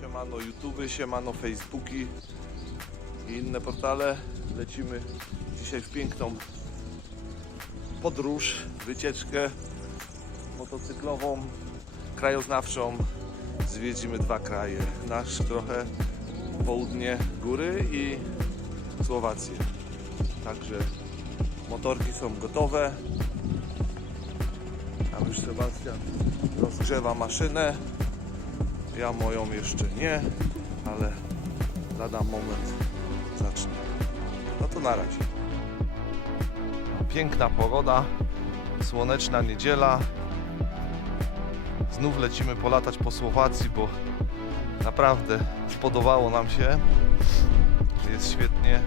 Siemano YouTube, siemano Facebooki i inne portale. Lecimy dzisiaj w piękną podróż, wycieczkę motocyklową, krajoznawczą. Zwiedzimy dwa kraje. Nasz trochę południe góry i Słowację. Także motorki są gotowe. Tam już Sebastian rozgrzewa maszynę. Ja moją jeszcze nie, ale lada moment zacznę. No to na razie. Piękna pogoda, słoneczna niedziela. Znów lecimy polatać po Słowacji, bo naprawdę spodobało nam się. Jest świetnie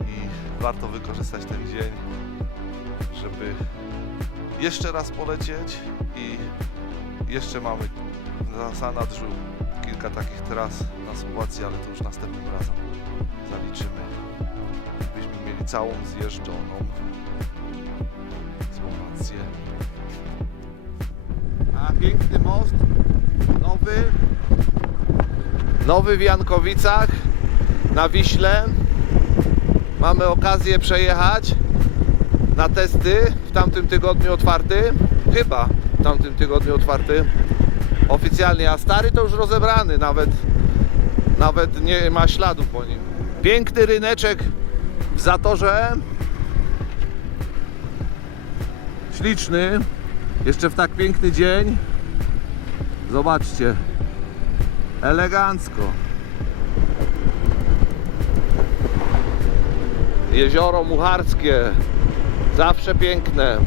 i warto wykorzystać ten dzień, żeby jeszcze raz polecieć i jeszcze mamy na zanadrzu kilka takich tras na Słowacji, ale to już następnym razem zaliczymy. Byśmy mieli całą zjeżdżoną Słowację. A piękny most, nowy, nowy w Jankowicach na Wiśle. Mamy okazję przejechać na testy w tamtym tygodniu otwarty. Chyba w tamtym tygodniu otwarty oficjalnie, a stary to już rozebrany, nawet, nawet nie ma śladu po nim. Piękny ryneczek w Zatorze. Śliczny. Jeszcze w tak piękny dzień. Zobaczcie. Elegancko. Jezioro Mucharskie. Zawsze piękne.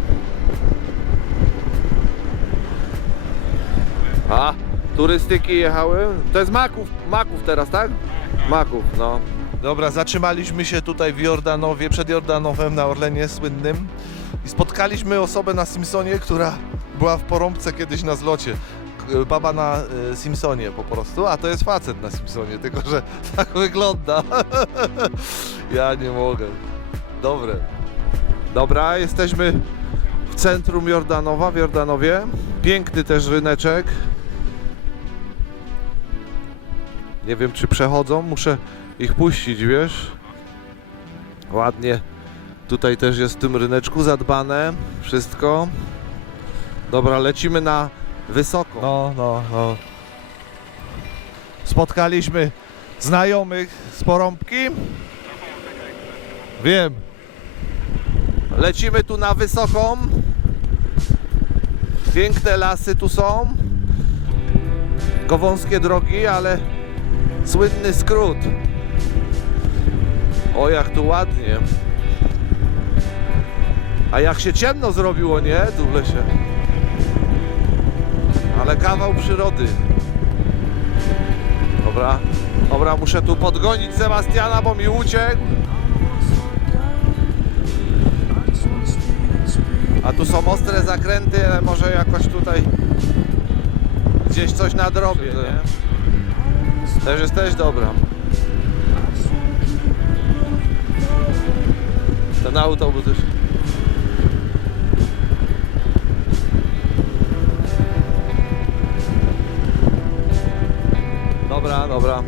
A, turystyki jechały. To jest Maków, Maków teraz, tak? Maków, no. Dobra, zatrzymaliśmy się tutaj w Jordanowie, przed Jordanowem na Orlenie słynnym i spotkaliśmy osobę na Simpsonie, która była w porąbce kiedyś na zlocie. Baba na e, Simpsonie po prostu, a to jest facet na Simpsonie, tylko że tak wygląda. ja nie mogę. Dobre. Dobra, jesteśmy w centrum Jordanowa, w Jordanowie. Piękny też ryneczek. Nie wiem, czy przechodzą. Muszę ich puścić, wiesz? Ładnie. Tutaj też jest w tym ryneczku zadbane. Wszystko. Dobra, lecimy na wysoko. No, no, no. Spotkaliśmy znajomych z porąbki. Wiem. Lecimy tu na wysoką. Piękne lasy tu są. Tylko wąskie drogi, ale słynny skrót. O, jak tu ładnie. A jak się ciemno zrobiło, nie? Tu lesie. Ale kawał przyrody. Dobra. Dobra, muszę tu podgonić Sebastiana, bo mi uciekł. A tu są ostre zakręty, ale może jakoś tutaj gdzieś coś nadrobię, nie? Też jesteś dobra. Ten autobus już. Dobra, dobra.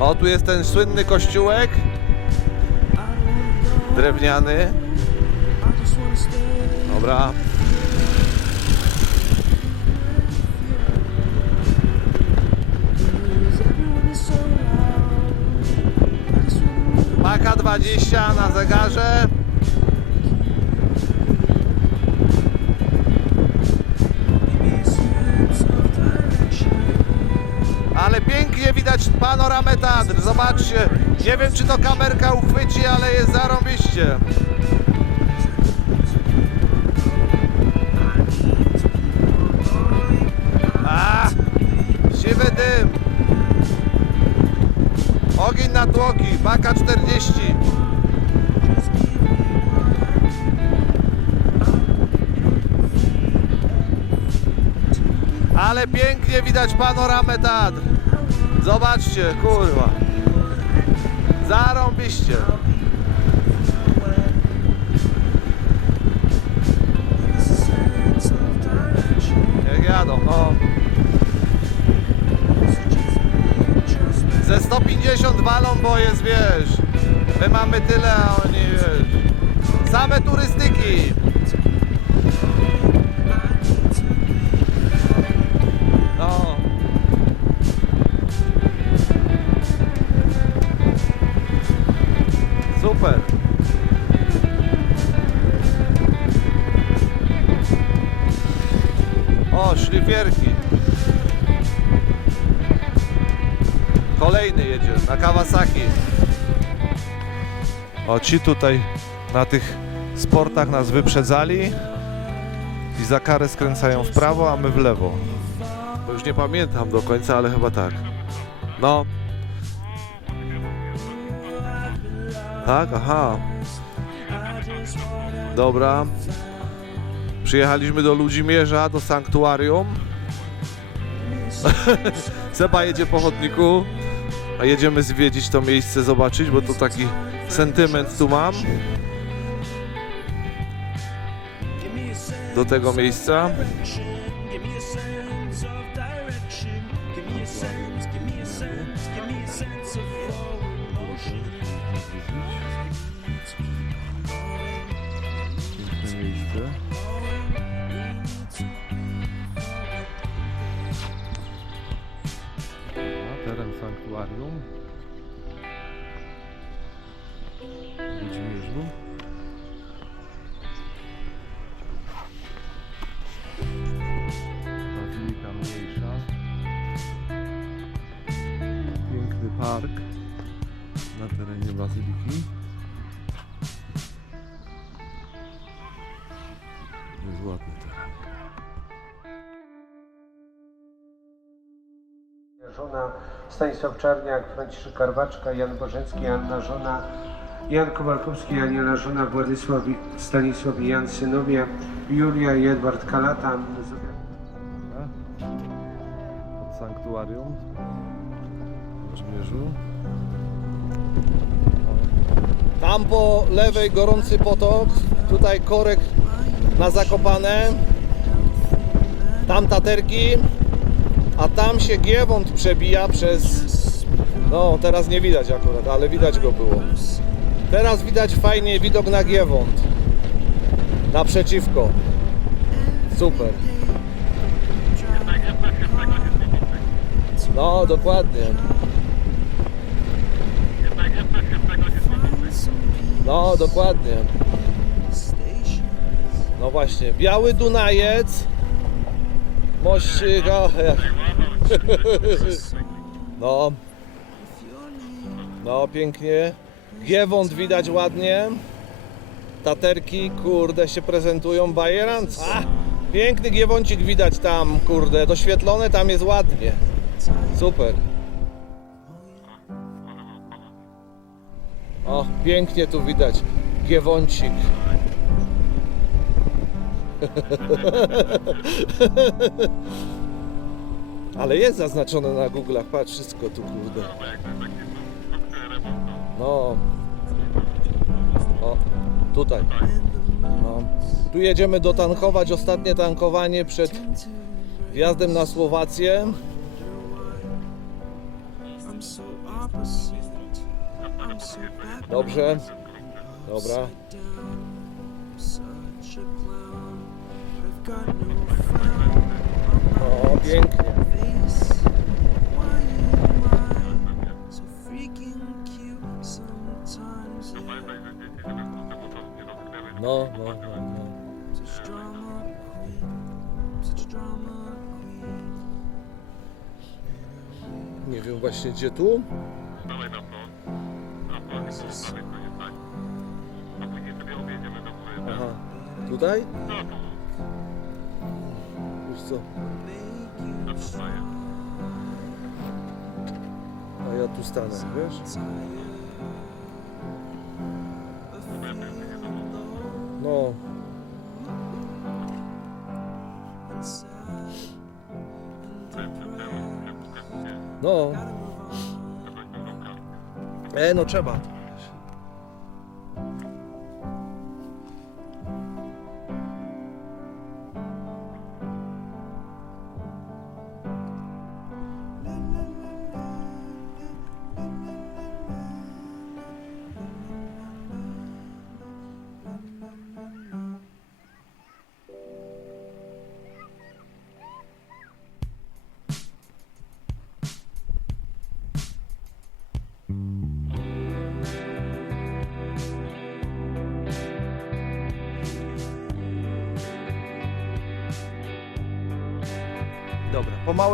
O, tu jest ten słynny kościółek. Drewniany. Dobra. Maka 20 na zegarze. Ale pięknie widać panoramę Tatr. Zobaczcie. Nie wiem czy to kamerka uchwyci, ale jest zarąbiście. Krzywy dym. Ogień na tłoki, baka 40. Ale pięknie widać panoramę teatr. Zobaczcie, kurwa. Zarąbiście. Jak jadą, no. 50 walą, bo jest, wiesz, my mamy tyle, a oni, wiesz, same turystyki. O, ci tutaj na tych sportach nas wyprzedzali i za karę skręcają w prawo, a my w lewo. Bo już nie pamiętam do końca, ale chyba tak. No. Tak, aha. Dobra. Przyjechaliśmy do Ludzimierza, do sanktuarium. Seba jedzie po chodniku, a jedziemy zwiedzić to miejsce, zobaczyć, bo to taki sentyment tu mam. Do tego miejsca. Of Budzimierzu. Bazylika mniejsza. Piękny park na terenie bazyliki. Jest ładny teren. żona Stanisław Czarniak, Franciszek Karwaczka, Jan Bożencki, Anna żona, Jan Kowalkowski, Aniela żona, Władysław, Stanisław i Jan synowie, Julia i Edward Kalata. Pod sanktuarium w Żmierzu. Tam po lewej gorący potok, tutaj korek na Zakopane, tam taterki, a tam się Giewont przebija przez... No, teraz nie widać akurat, ale widać go było. Teraz widać fajnie widok na Giewont. Naprzeciwko. Super. No, dokładnie. No, dokładnie. No właśnie, biały Dunajec. Jak. No. No, pięknie. Giewont widać ładnie. Taterki, kurde, się prezentują bajerant. A, piękny Giewoncik widać tam, kurde, doświetlone, tam jest ładnie. Super. O, pięknie tu widać. Giewoncik. Ale jest zaznaczone na Google'ach, patrz, wszystko tu kurde. No. O, tutaj. No. Tu jedziemy dotankować ostatnie tankowanie przed wjazdem na Słowację. Dobrze. Dobra. I'm such No, no, no, no. Nie wiem właśnie gdzie tu. Aha. Tutaj? Już co? A ja tu stanę, wiesz? No. No. E, no trzeba.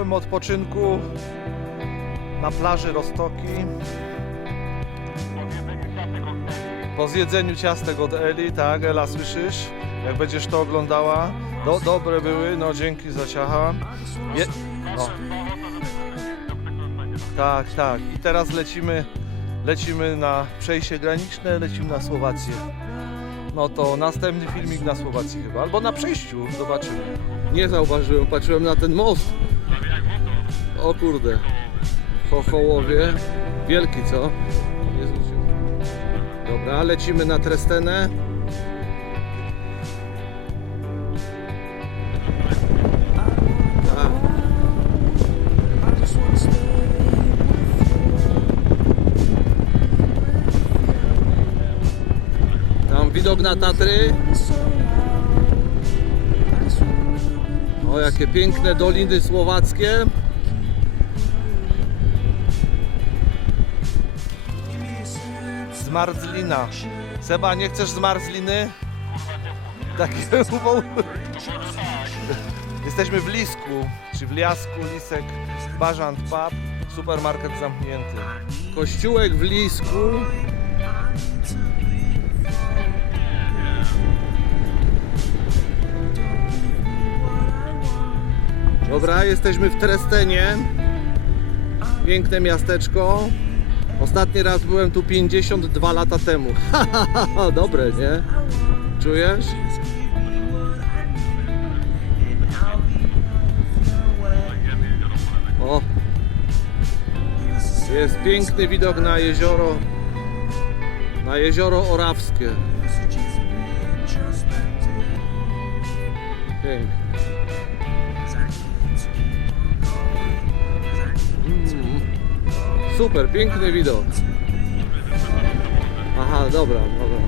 Małym odpoczynku na plaży Roztoki. Po zjedzeniu ciastek od Eli, tak, Ela, słyszysz? Jak będziesz to oglądała. Do, dobre były, no dzięki za ciacha. Je, no. Tak, tak. I teraz lecimy, lecimy na przejście graniczne, lecimy na Słowację. No to następny filmik na Słowacji chyba, albo na przejściu, zobaczymy. Nie zauważyłem, patrzyłem na ten most. O kurde. Chochołowie. Wielki, co? Dobra, lecimy na Trestenę. Tak. Tam widok na Tatry. O, jakie piękne doliny słowackie. Zmarzlina. Seba, nie chcesz zmarzliny? Takie uwał. Jesteśmy w Lisku, czy w Liasku, Lisek, Bażant Pub, supermarket zamknięty. Kościółek w Lisku. Dobra, jesteśmy w Trestenie. Piękne miasteczko. Ostatni raz byłem tu 52 lata temu. Dobre, nie? Czujesz? O, jest piękny widok na jezioro, na jezioro Orawskie. Pięknie. Super, piękny widok. Aha, dobra, dobra.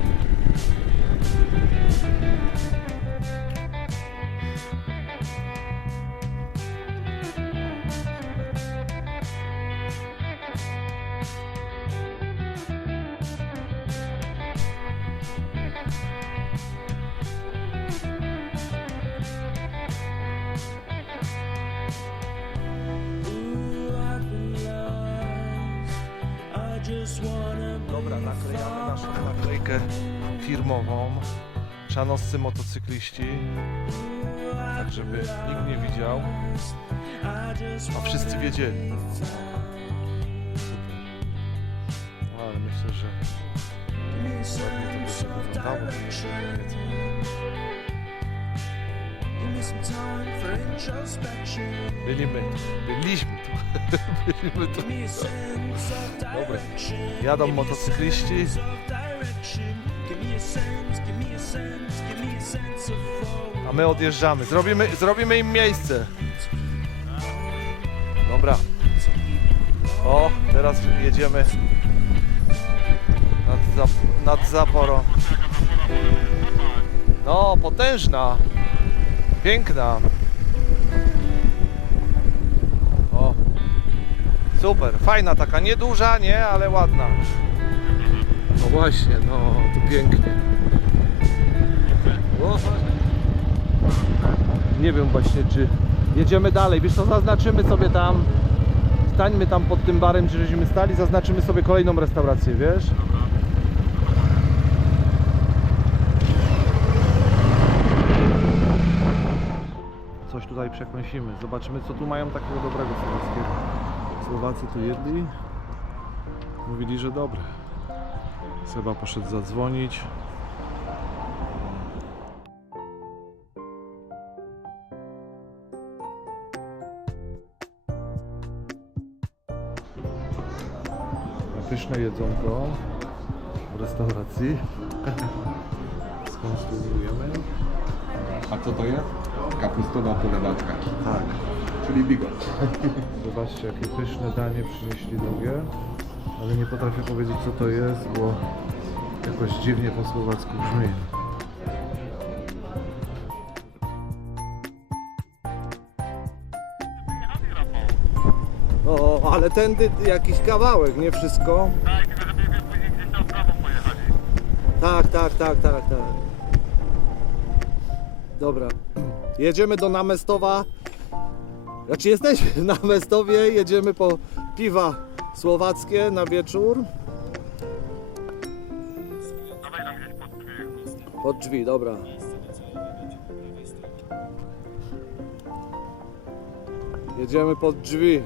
Naklejkę firmową. Szanoscy motocykliści. Tak, żeby nikt nie widział, a wszyscy wiedzieli. No, ale myślę, że ładnie to by wyglądało. introspection. Byliśmy, tu. byliśmy tu. Give me a sense of direction. Jadą motocykliści. A my odjeżdżamy. Zrobimy, zrobimy im miejsce. Dobra. O, teraz jedziemy nad, nad Zaporą. No, potężna. Piękna. O. Super, fajna taka, nieduża, nie, ale ładna. No właśnie, no tu pięknie. O, Nie wiem właśnie, czy jedziemy dalej. Wiesz co, zaznaczymy sobie tam, stańmy tam pod tym barem, gdzie żeśmy stali, zaznaczymy sobie kolejną restaurację, wiesz? Coś tutaj przekąsimy. Zobaczymy, co tu mają takiego dobrego słowackiego. Słowacy tu jedli. Mówili, że dobre. Seba poszedł zadzwonić. pyszne jedzonko w restauracji. Skonstruujemy. A co to jest? Kapustowa polewaczka, Tak. czyli bigos. Zobaczcie, jakie pyszne danie przynieśli drugie. Ale nie potrafię powiedzieć, co to jest, bo jakoś dziwnie po słowacku brzmi. o, ale tędy jakiś kawałek, nie wszystko. Tak, tak, tak, tak, tak. Dobra. Jedziemy do Namestowa Znaczy jesteśmy na Mestowie, jedziemy po piwa słowackie na wieczór. Pod drzwi, dobra. Jedziemy pod drzwi.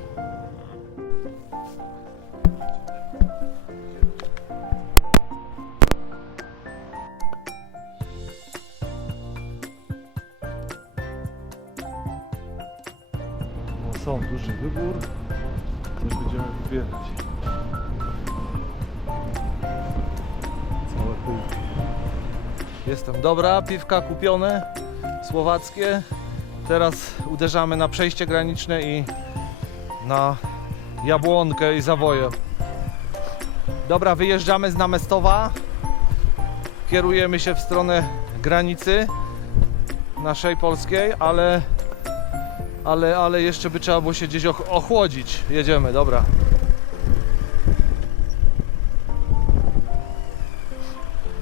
Dobra, piwka kupione, słowackie. Teraz uderzamy na przejście graniczne i na Jabłonkę i Zawoje. Dobra, wyjeżdżamy z Namestowa. Kierujemy się w stronę granicy naszej polskiej, ale ale, ale jeszcze by trzeba było się gdzieś och- ochłodzić. Jedziemy, dobra.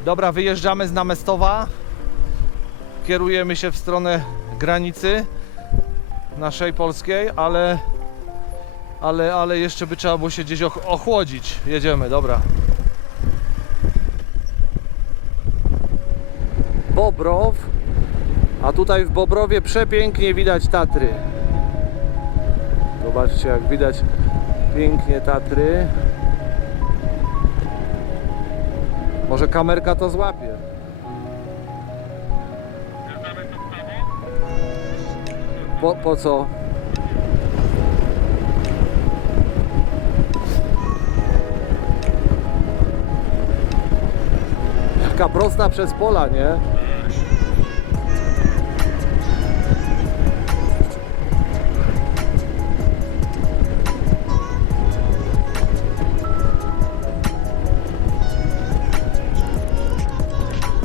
Dobra, wyjeżdżamy z Namestowa. Kierujemy się w stronę granicy naszej polskiej, ale, ale, ale jeszcze by trzeba było się gdzieś och- ochłodzić. Jedziemy, dobra. Bobrow, a tutaj w Bobrowie przepięknie widać Tatry. Zobaczcie jak widać pięknie Tatry. Może kamerka to złapie. Po, po co? Taka prosta przez pola, nie?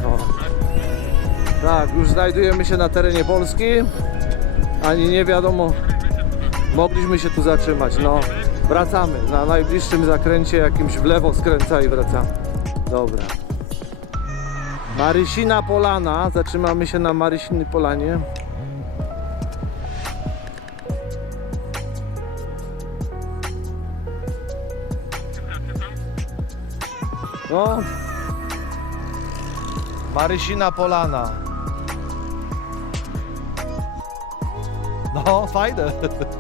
No. Tak, już znajdujemy się na terenie Polski. Ani nie wiadomo, mogliśmy się tu zatrzymać. No, wracamy na najbliższym zakręcie, jakimś w lewo skręca i wracamy. Dobra. Marysina Polana. Zatrzymamy się na Marysiny Polanie. No, Marysina Polana. No, fajne. I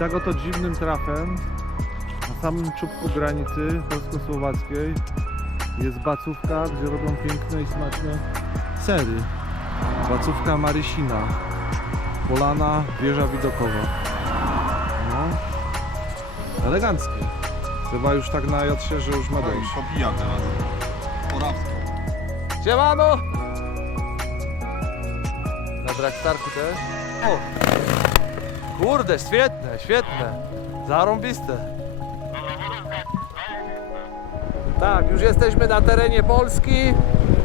tak oto dziwnym trafem na samym czubku granicy polsko-słowackiej jest bacówka, gdzie robią piękne i smaczne sery. Bacówka Marysina. Polana, wieża widokowa. No. Eleganckie. Chyba już tak najadł się, że już ma dość. Popija teraz. Porawsko. Siemano! Na Dragstarku też? O! Kurde, świetne, świetne. Zarąbiste. Tak, już jesteśmy na terenie Polski.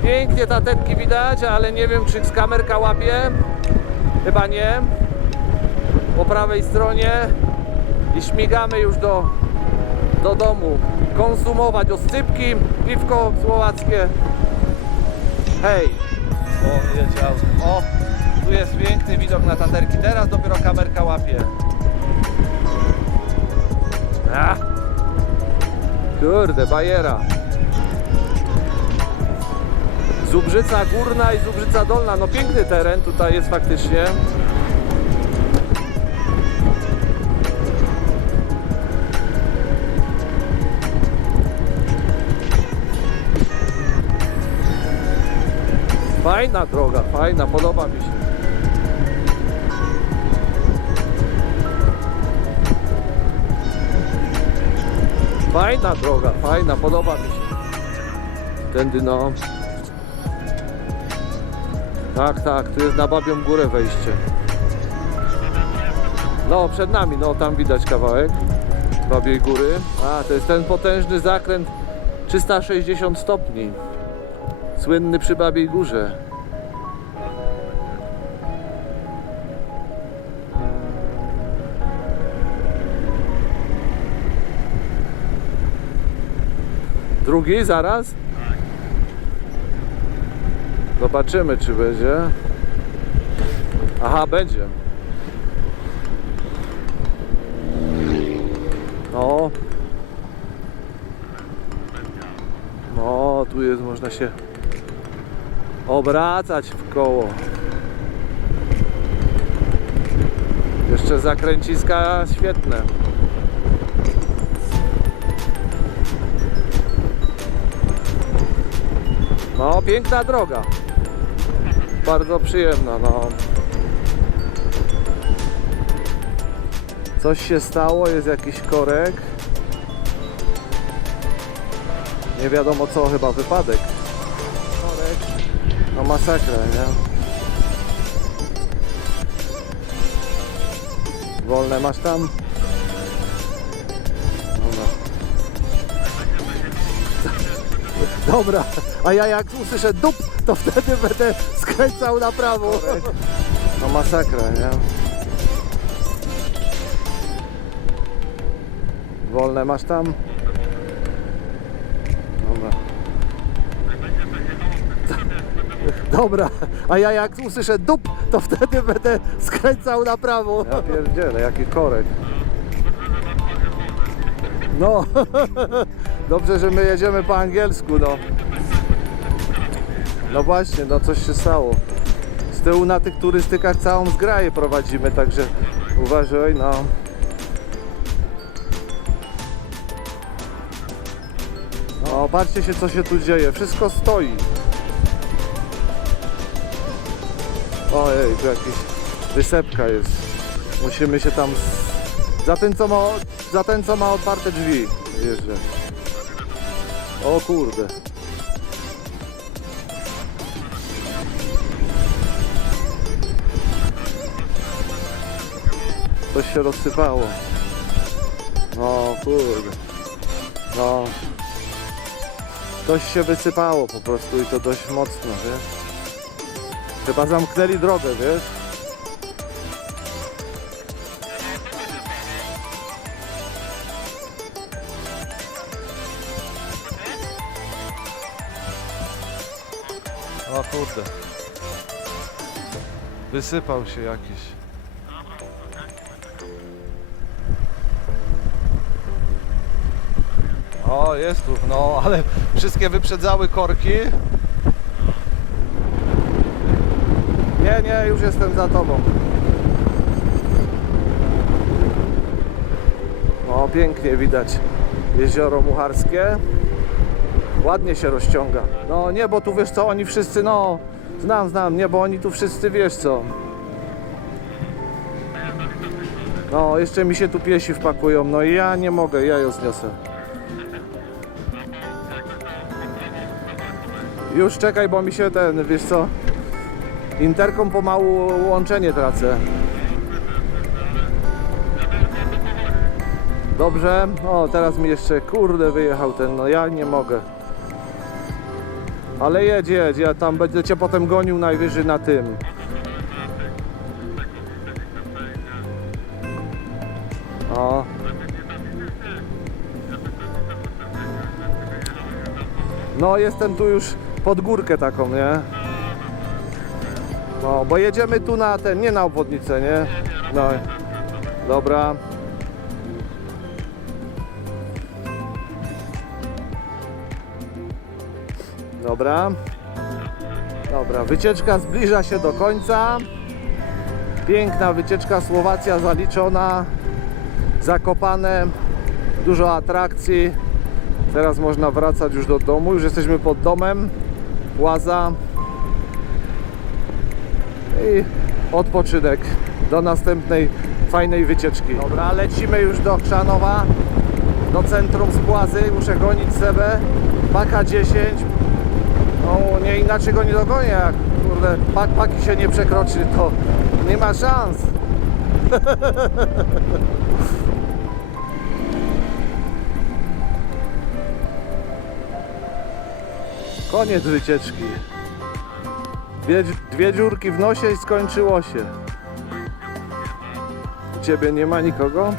Pięknie tatetki widać, ale nie wiem czy z kamerka łapie. Chyba nie. Po prawej stronie i śmigamy już do, do domu. Konsumować oscypki, piwko słowackie. Hej! O, jedzie auto. O, tu jest piękny widok na taterki. Teraz dopiero kamerka łapie. A. Kurde, bajera. Zubrzyca Górna i Zubrzyca Dolna. No piękny teren tutaj jest faktycznie. Fajna droga, fajna, podoba mi się. Fajna droga, fajna, podoba mi się. Tędy no. Tak, tak, tu jest na Babią Górę wejście. No, przed nami, no tam widać kawałek Babiej Góry. A, to jest ten potężny zakręt 360 stopni. Słynny przy Babiej Górze. Drugi zaraz? Zobaczymy, czy będzie. Aha, będzie. No. No, tu jest, można się obracać w koło. Jeszcze zakręciska świetne. No, piękna droga. Bardzo przyjemna, no. Coś się stało, jest jakiś korek. Nie wiadomo co, chyba wypadek. Korek. No masakra, nie? Wolne masz tam? Dobra, a ja jak usłyszę dup, to wtedy będę skręcał na prawo. No masakra, nie? Wolne masz tam? Dobra. Dobra, a ja jak usłyszę dup, to wtedy będę skręcał na prawo. Ja pierdzielę, jaki korek. No, dobrze, że my jedziemy po angielsku, no. No właśnie, no coś się stało. Z tyłu na tych turystykach całą zgraję prowadzimy, także uważaj, no. No, patrzcie się co się tu dzieje, wszystko stoi. Ojej, tu jakaś wysepka jest. Musimy się tam... Za ten co ma, za ten, co ma otwarte drzwi jeżdżę. O kurde. Coś się rozsypało. No kurde. No. Coś się wysypało po prostu i to dość mocno, wiesz? Chyba zamknęli drogę, wiesz? O kurde. Wysypał się jakiś. O, jest tu, no, ale wszystkie wyprzedzały korki. Nie, nie, już jestem za tobą. O, pięknie widać jezioro Mucharskie. Ładnie się rozciąga. No nie, bo tu wiesz co, oni wszyscy, no, znam, znam, nie, bo oni tu wszyscy, wiesz co. No, jeszcze mi się tu piesi wpakują, no i ja nie mogę, ja ją zniosę. Już czekaj, bo mi się ten, wiesz co, Interkom pomału łączenie tracę. Dobrze, o teraz mi jeszcze kurde wyjechał ten, no ja nie mogę. Ale jedź, jedź, ja tam będę cię potem gonił najwyżej na tym. O. No jestem tu już pod górkę taką, nie? No, bo jedziemy tu na ten, nie na obwodnicę, nie? No, dobra. Dobra. Dobra, wycieczka zbliża się do końca. Piękna wycieczka, Słowacja zaliczona. Zakopane, dużo atrakcji. Teraz można wracać już do domu. Już jesteśmy pod domem. Łaza i odpoczynek do następnej fajnej wycieczki. Dobra, lecimy już do Chrzanowa. do centrum z Płazy, muszę gonić Sebę, paka 10, no nie inaczej go nie dogonię, jak kurde, pak, paki się nie przekroczy, to nie ma szans. Koniec wycieczki. Dwie, dwie dziurki w nosie i skończyło się. U ciebie nie ma nikogo?